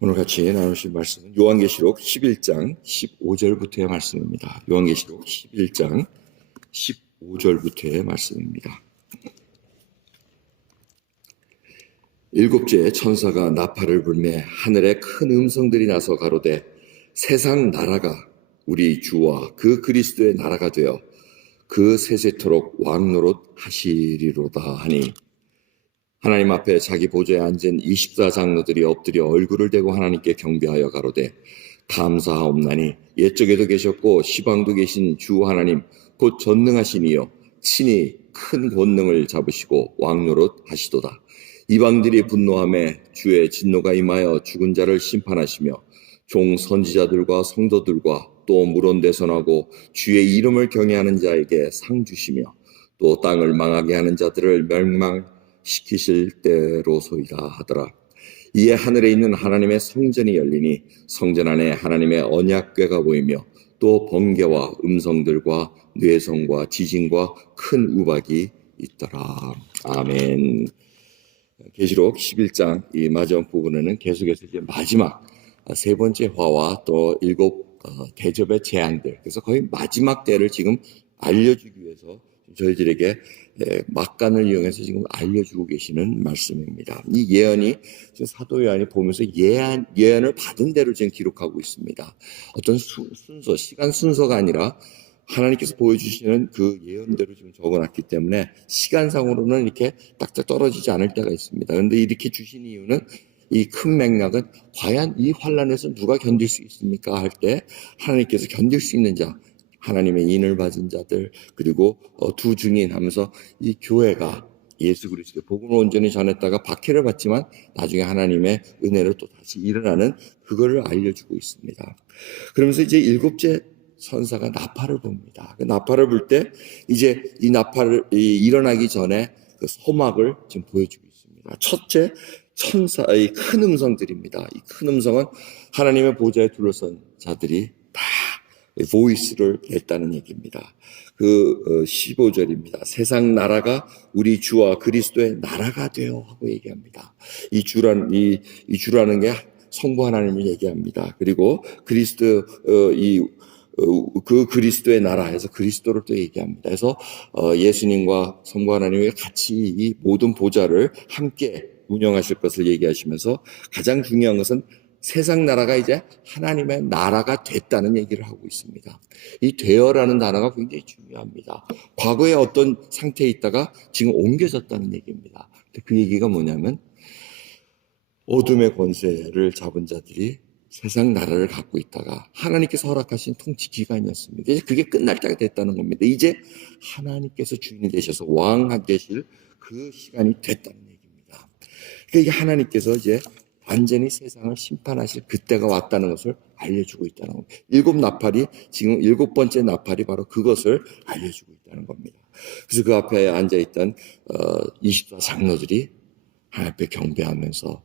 오늘 같이 나누실 말씀은 요한계시록 11장 15절부터의 말씀입니다. 요한계시록 11장 15절부터의 말씀입니다. 일곱째 천사가 나팔을 불매 하늘에 큰 음성들이 나서 가로되 세상 나라가 우리 주와 그 그리스도의 나라가 되어 그 세세토록 왕노릇 하시리로다 하니, 하나님 앞에 자기 보좌에 앉은 24장로들이 엎드려 얼굴을 대고 하나님께 경배하여 가로되 감사하옵나니 옛적에도 계셨고 시방도 계신 주 하나님 곧 전능하신 이여 친히 큰 권능을 잡으시고 왕노릇 하시도다. 이방들이 분노하며 주의 진노가 임하여 죽은 자를 심판하시며 종 선지자들과 성도들과 또 물온대선하고 주의 이름을 경외하는 자에게 상 주시며 또 땅을 망하게 하는 자들을 멸망시키실 때로소이다 하더라. 이에 하늘에 있는 하나님의 성전이 열리니 성전 안에 하나님의 언약궤가 보이며 또 번개와 음성들과 뇌성과 지진과 큰 우박이 있더라. 아멘. 계시록 11장 이 마지막 부분에는 계속해서 이제 마지막 세 번째 화와 또 일곱 대접의 제안들, 그래서 거의 마지막 때를 지금 알려주기 위해서 저희들에게 막간을 이용해서 지금 알려주고 계시는 말씀입니다. 이 예언이 지금 사도 요한이 보면서 예언을 받은 대로 지금 기록하고 있습니다. 어떤 순서, 시간 순서가 아니라 하나님께서 보여주시는 그 예언대로 지금 적어놨기 때문에 시간상으로는 이렇게 딱딱 떨어지지 않을 때가 있습니다. 그런데 이렇게 주신 이유는 이 큰 맥락은 과연 이 환난에서 누가 견딜 수 있습니까? 할 때 하나님께서 견딜 수 있는 자, 하나님의 인을 받은 자들, 그리고 두 증인 하면서 이 교회가 예수 그리스도의 복음을 온전히 전했다가 박해를 받지만 나중에 하나님의 은혜로 또 다시 일어나는 그거를 알려주고 있습니다. 그러면서 이제 일곱째 천사가 나팔을 봅니다. 그 나팔을 불 때 이제 이 나팔을 일어나기 전에 그 소막을 지금 보여주고 있습니다. 첫째 천사의 큰 음성들입니다. 이 큰 음성은 하나님의 보좌에 둘러선 자들이 다 보이스를 냈다는 얘기입니다. 그 15절입니다. 세상 나라가 우리 주와 그리스도의 나라가 되어 하고 얘기합니다. 이 주라는 게 성부 하나님을 얘기합니다. 그리고 그리스도 그 그리스도의 나라에서 그리스도를 또 얘기합니다. 그래서 예수님과 성부 하나님이 같이 이 모든 보좌를 함께 운영하실 것을 얘기하시면서 가장 중요한 것은 세상 나라가 이제 하나님의 나라가 됐다는 얘기를 하고 있습니다. 이 되어라는 단어가 굉장히 중요합니다. 과거에 어떤 상태에 있다가 지금 옮겨졌다는 얘기입니다. 그 얘기가 뭐냐면 어둠의 권세를 잡은 자들이 세상 나라를 갖고 있다가 하나님께서 허락하신 통치 기간이었습니다. 이제 그게 끝날 때가 됐다는 겁니다. 이제 하나님께서 주인이 되셔서 왕 되실 그 시간이 됐다는 얘기입니다. 그러니까 이게 하나님께서 이제 완전히 세상을 심판하실 그때가 왔다는 것을 알려주고 있다는 겁니다. 일곱 나팔이 지금 일곱 번째 나팔이 바로 그것을 알려주고 있다는 겁니다. 그래서 그 앞에 앉아있던 24장로들이 하나님 앞에 경배하면서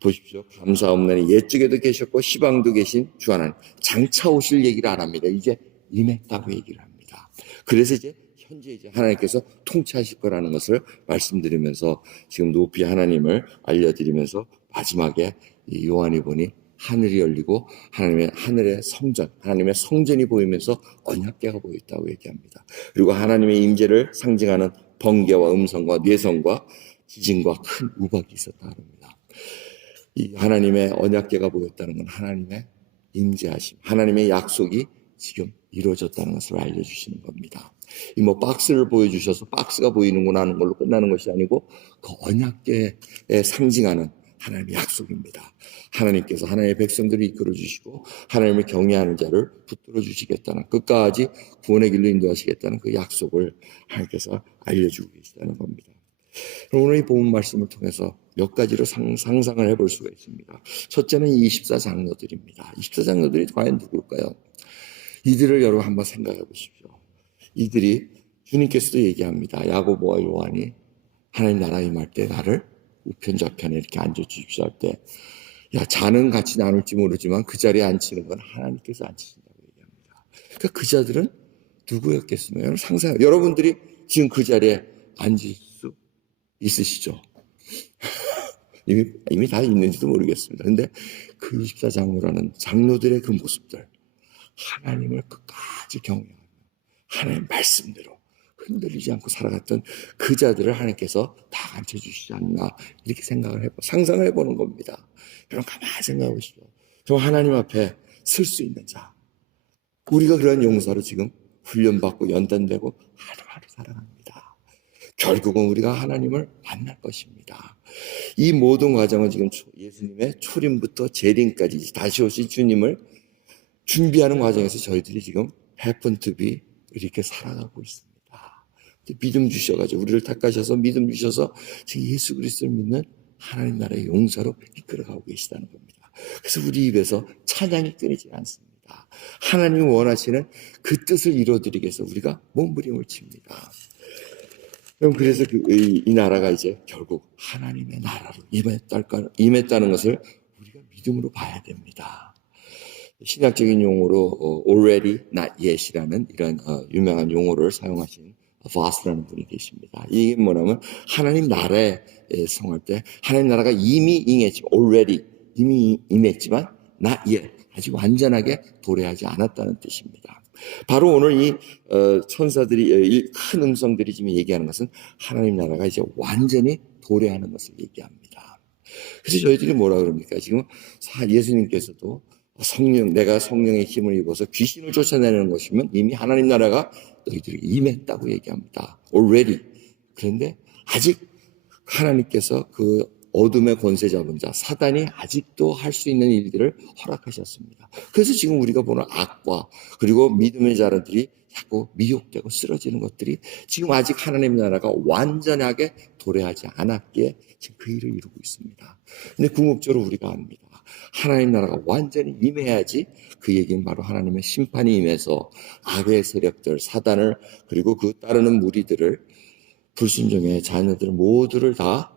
보십시오. 감사옵나니 옛적에도 계셨고 시방도 계신 주 하나님, 장차 오실 얘기를 안 합니다. 이제 임했다고 얘기를 합니다. 그래서 이제 현재 이제 하나님께서 통치하실 거라는 것을 말씀드리면서 지금 높이 하나님을 알려드리면서 마지막에 요한이 보니 하늘이 열리고 하늘의 성전, 하나님의 성전이 보이면서 언약궤가 보였다고 얘기합니다. 그리고 하나님의 임재를 상징하는 번개와 음성과 뇌성과 지진과 큰 우박이 있었다고 합니다. 이 하나님의 언약궤가 보였다는 건 하나님의 임재하심, 하나님의 약속이 지금 이루어졌다는 것을 알려주시는 겁니다. 이 박스를 보여주셔서 박스가 보이는구나 하는 걸로 끝나는 것이 아니고 그 언약궤에 상징하는 하나님의 약속입니다. 하나님께서 하나님의 백성들을 이끌어 주시고 하나님을 경외하는 자를 붙들어 주시겠다는, 끝까지 구원의 길로 인도하시겠다는 그 약속을 하나님께서 알려주고 계시다는 겁니다. 오늘 이 본문 말씀을 통해서 몇 가지로 상상을 해볼 수가 있습니다. 첫째는 24장로들입니다. 24장로들이 과연 누굴까요? 이들을 여러분 한번 생각해 보십시오. 이들이 주님께서도 얘기합니다. 야고보와 요한이 하나님 나라 임할 때 나를 우편 좌편에 이렇게 앉아주십시오 할 때, 야, 자는 같이 나눌지 모르지만 그 자리에 앉히는 건 하나님께서 앉히신다고 얘기합니다. 그러니까 그 자들은 누구였겠습니까? 여러분 상상, 여러분들이 지금 그 자리에 앉을 수 있으시죠? 이미 다 있는지도 모르겠습니다. 근데 그 24장로라는 장로들의 그 모습들, 하나님을 끝까지 경외하며 하나님의 말씀대로 흔들리지 않고 살아갔던 그 자들을 하나님께서 다 가르쳐주시지 않나, 이렇게 상상을 해보는 겁니다. 여러분 가만히 생각해 보시죠. 저 하나님 앞에 설 수 있는 자, 우리가 그런 용사로 지금 훈련받고 연단되고 하루하루 살아갑니다. 결국은 우리가 하나님을 만날 것입니다. 이 모든 과정은 지금 예수님의 초림부터 재림까지 다시 오실 주님을 준비하는 과정에서 저희들이 지금 happen to be 이렇게 살아가고 있습니다. 믿음 주셔가지고 우리를 택하셔서 믿음 주셔서 지금 예수 그리스도를 믿는 하나님 나라의 용사로 이끌어가고 계시다는 겁니다. 그래서 우리 입에서 찬양이 끊이지 않습니다. 하나님이 원하시는 그 뜻을 이루어드리기 위해서 우리가 몸부림을 칩니다. 그럼 그래서 이 나라가 이제 결국 하나님의 나라로 임했다는 것을 우리가 믿음으로 봐야 됩니다. 신학적인 용어로 already not yet이라는 이런 유명한 용어를 사용하신 바스라는 분이 계십니다. 이게 뭐냐면 하나님 나라에 성할 때 하나님 나라가 이미 임했지만 already 이미 임했지만 not yet 아직 완전하게 도래하지 않았다는 뜻입니다. 바로 오늘 이 천사들이 큰 음성들이 지금 얘기하는 것은 하나님 나라가 이제 완전히 도래하는 것을 얘기합니다. 그래서 저희들이 뭐라 그럽니까? 지금 예수님께서도 내가 성령의 힘을 입어서 귀신을 쫓아내는 것이면 이미 하나님 나라가 너희들에게 임했다고 얘기합니다. already. 그런데 아직 하나님께서 그 어둠의 권세 잡은 자 사단이 아직도 할 수 있는 일들을 허락하셨습니다. 그래서 지금 우리가 보는 악과 그리고 믿음의 자들이 자꾸 미혹되고 쓰러지는 것들이 지금 아직 하나님 나라가 완전하게 도래하지 않았기에 지금 그 일을 이루고 있습니다. 근데 궁극적으로 우리가 압니다. 하나님 나라가 완전히 임해야지, 그 얘기는 바로 하나님의 심판이 임해서 악의 세력들, 사단을 그리고 그 따르는 무리들을, 불순종의 자녀들 모두를 다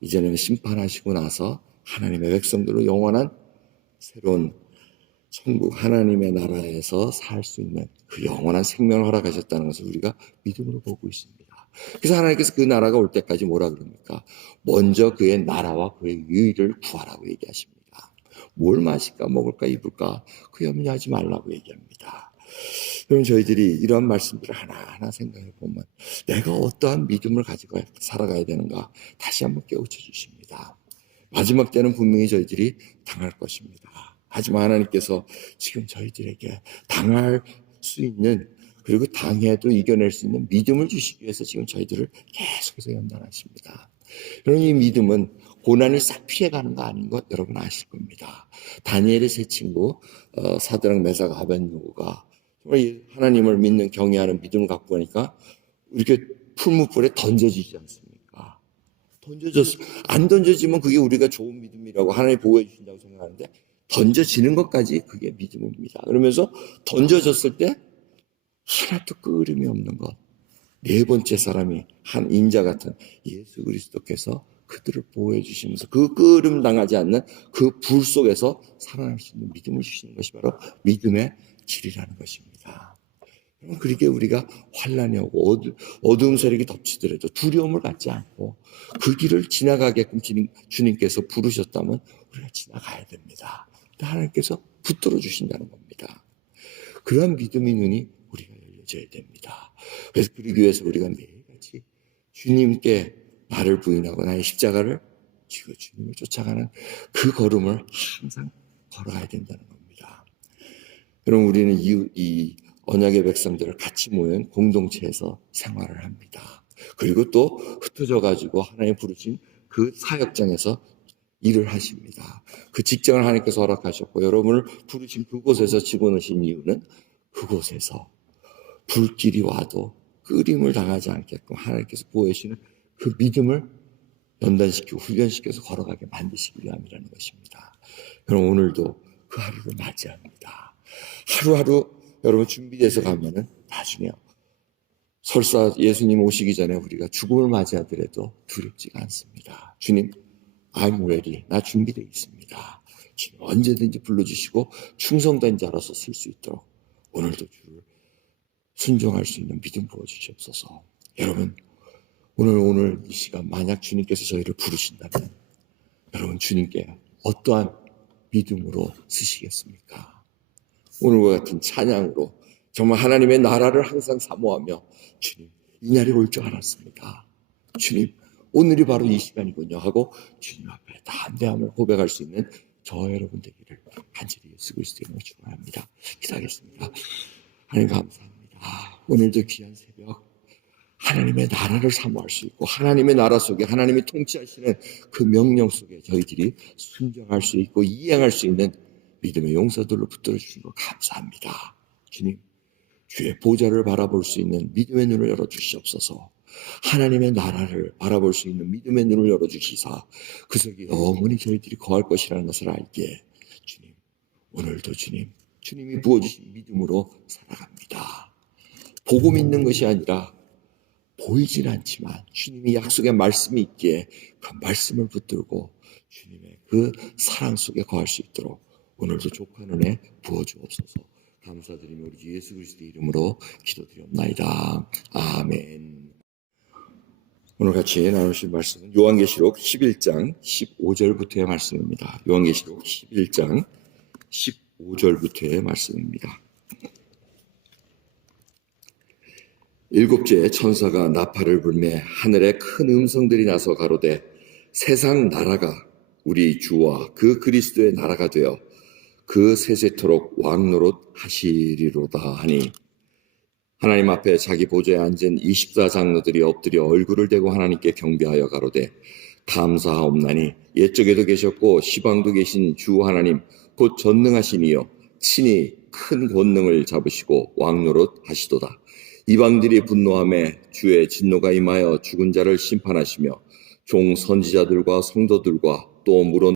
이제는 심판하시고 나서 하나님의 백성들로 영원한 새로운 천국 하나님의 나라에서 살 수 있는 그 영원한 생명을 허락하셨다는 것을 우리가 믿음으로 보고 있습니다. 그래서 하나님께서 그 나라가 올 때까지 뭐라 그럽니까? 먼저 그의 나라와 그의 의를 구하라고 얘기하십니다. 뭘 마실까 먹을까 입을까 그 염려하지 말라고 얘기합니다. 그럼 저희들이 이러한 말씀들을 하나하나 생각해 보면 내가 어떠한 믿음을 가지고 살아가야 되는가 다시 한번 깨우쳐 주십니다. 마지막 때는 분명히 저희들이 당할 것입니다. 하지만 하나님께서 지금 저희들에게 당할 수 있는, 그리고 당해도 이겨낼 수 있는 믿음을 주시기 위해서 지금 저희들을 계속해서 연단하십니다. 여러분, 이 믿음은 고난이 싹 피해가는 거 아닌 것 여러분 아실 겁니다. 다니엘의 세 친구 사드락 메삭 아벳느고가 정말 하나님을 믿는 경외하는 믿음을 갖고 가니까 이렇게 풀무불에 던져지지 않습니까? 안 던져지면 그게 우리가 좋은 믿음이라고 하나님 보호해 주신다고 생각하는데 던져지는 것까지 그게 믿음입니다. 그러면서 던져졌을 때 하나도 끄름이 없는 것, 네 번째 사람이 한 인자 같은 예수 그리스도께서 그들을 보호해 주시면서 그 끄름 당하지 않는 그 불 속에서 살아날 수 있는 믿음을 주시는 것이 바로 믿음의 길이라는 것입니다. 그렇게 우리가 환난이 오고 어두운 세력이 덮치더라도 두려움을 갖지 않고 그 길을 지나가게끔 주님께서 부르셨다면 우리가 지나가야 됩니다. 하나님께서 붙들어 주신다는 겁니다. 그러한 믿음의 눈이 우리가 열려져야 됩니다. 그래서 그러기 위해서 우리가 매일같이 주님께 나를 부인하고 나의 십자가를 지고 주님을 쫓아가는 그 걸음을 항상 걸어가야 된다는 겁니다. 여러분, 우리는 이 언약의 백성들을 같이 모인 공동체에서 생활을 합니다. 그리고 또 흩어져 가지고 하나님 부르신 그 사역장에서 일을 하십니다. 그 직장을 하나님께서 허락하셨고 여러분을 부르신 그곳에서 집어넣으신 이유는 그곳에서 불길이 와도 끄림을 당하지 않게끔 하나님께서 보호해 주시는 그 믿음을 연단시키고 훈련시켜서 걸어가게 만드시기 위함이라는 것입니다. 그럼 오늘도 그 하루를 맞이합니다. 하루하루 여러분 준비돼서 가면은 나중에 설사 예수님 오시기 전에 우리가 죽음을 맞이하더라도 두렵지가 않습니다. 주님, I'm ready. 나 준비되어 있습니다. 주님 언제든지 불러주시고 충성된 자로서 쓸 수 있도록 오늘도 주를 순종할 수 있는 믿음 여러분 주님께 어떠한 믿음으로 쓰시겠습니까? 오늘과 같은 찬양으로 정말 하나님의 나라를 항상 사모하며 주님 이 날이 올 줄 알았습니다. 주님 오늘이 바로 이 시간이군요 하고 주님 앞에 담대함을 고백할 수 있는 저 여러분 되기를 간절히 예수 그리스도 이름으로 축원합니다. 기도하겠습니다. 하나님 감사합니다. 오늘도 귀한 새벽 하나님의 나라를 사모할 수 있고 하나님의 나라 속에 하나님이 통치하시는 그 명령 속에 저희들이 순종할 수 있고 이행할 수 있는 믿음의 용사들로 붙들어 주신 것 감사합니다. 주님 주의 보좌를 바라볼 수 있는 믿음의 눈을 열어주시옵소서. 하나님의 나라를 바라볼 수 있는 믿음의 눈을 열어주시사 그 속에 영원히 저희들이 거할 것이라는 것을 알게 주님 오늘도 주님이 부어주신 믿음으로 살아갑니다. 보고 믿는 것이 아니라 보이진 않지만 주님이 약속의 말씀이 있기에 그 말씀을 붙들고 주님의 그 사랑 속에 거할 수 있도록 오늘도 족한 은혜 부어주옵소서. 감사드리며 우리 주 예수 그리스도의 이름으로 기도드리옵나이다. 아멘. 오늘 같이 나누실 말씀은 요한계시록 11장 15절부터의 말씀입니다. 요한계시록 11장 15절부터의 말씀입니다. 일곱째 천사가 나팔을 불매 하늘에 큰 음성들이 나서 가로되 세상 나라가 우리 주와 그 그리스도의 나라가 되어 그 세세토록 왕노릇 하시리로다 하니 하나님 앞에 자기 보좌에 앉은 24장로들이 엎드려 얼굴을 대고 하나님께 경배하여 가로되 감사하옵나니 옛적에도 계셨고 시방도 계신 주 하나님 곧 전능하신 이여 친히 큰 권능을 잡으시고 왕노릇 하시도다. 이방들이 분노하매 주의 진노가 임하여 죽은 자를 심판하시며 종 선지자들과 성도들과 또 물론